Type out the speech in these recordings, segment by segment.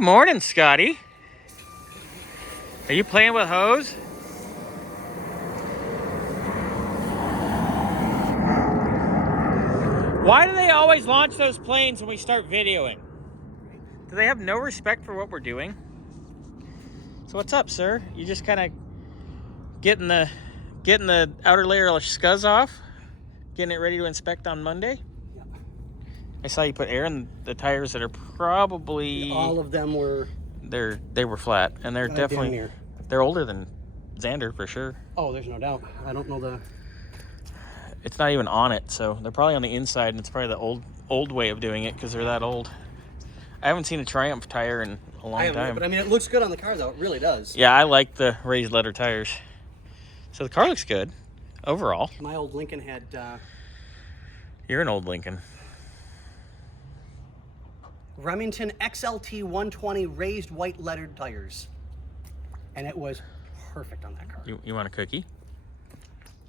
Good morning, Scotty. Are you playing with hose? Why do they always launch those planes when we start videoing? Do they have no respect for what we're doing? So what's up, sir? You just kind of getting the outer layer of scuzz off, getting it ready to inspect on Monday? Yeah. I saw you put air in the tires that are probably... All of them were... They were flat, and they're definitely... They're older than Xander, for sure. Oh, there's no doubt. I don't know the... It's not even on it, so they're probably on the inside, and it's probably the old way of doing it because they're that old. I haven't seen a Triumph tire in a long time. But I mean, it looks good on the car, though. It really does. Yeah, I like the raised letter tires. So the car looks good overall. My old Lincoln had... You're an old Lincoln. Remington XLT 120 raised white lettered tires. And it was perfect on that car. You want a cookie?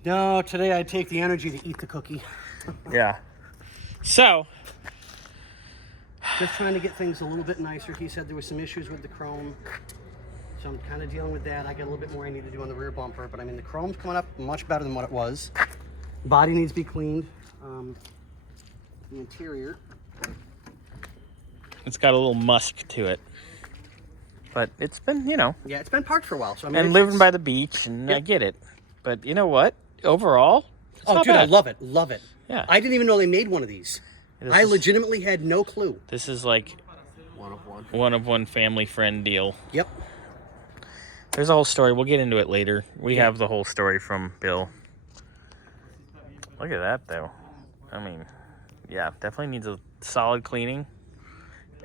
No, today I take the energy to eat the cookie. Yeah. So... Just trying to get things a little bit nicer. He said there was some issues with the chrome. So I'm kind of dealing with that. I got a little bit more I need to do on the rear bumper. But I mean, the chrome's coming up much better than what it was. Body needs to be cleaned. The interior. It's got a little musk to it. But it's been, you know... Yeah, it's been parked for a while. So I mean, and living by the beach, and yep. I get it. But you know what? Overall, it's not dude, bad. I love it. Love it. Yeah. I didn't even know they made one of these. I legitimately had no clue. This is like one of one family friend deal. Yep. There's a whole story. We'll get into it later. We have the whole story from Bill. Look at that, though. I mean, yeah, definitely needs a solid cleaning.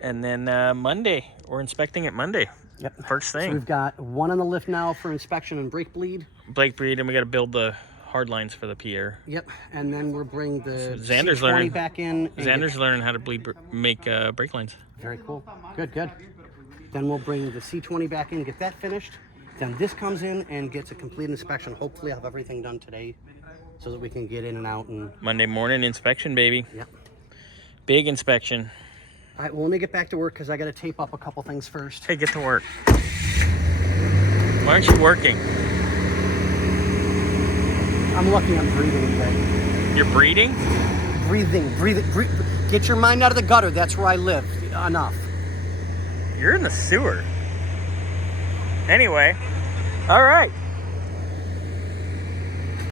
And then Monday, we're inspecting it Monday. Yep. First thing. So we've got one on the lift now for inspection and brake bleed. Brake bleed, and we got to build the hard lines for the Pierre. Yep, and then we'll bring the Xander's C20 back in. Xander's learning how to make brake lines. Very cool. Good, good. Then we'll bring the C20 back in, get that finished. Then this comes in and gets a complete inspection. Hopefully I'll have everything done today so that we can get in and out. And Monday morning inspection, baby. Yep. Big inspection. All right, well, let me get back to work because I got to tape up a couple things first. Hey, get to work. Why aren't you working? I'm lucky I'm breathing today. You're breathing? Breathing. Get your mind out of the gutter. That's where I live. Enough. You're in the sewer. Anyway, all right.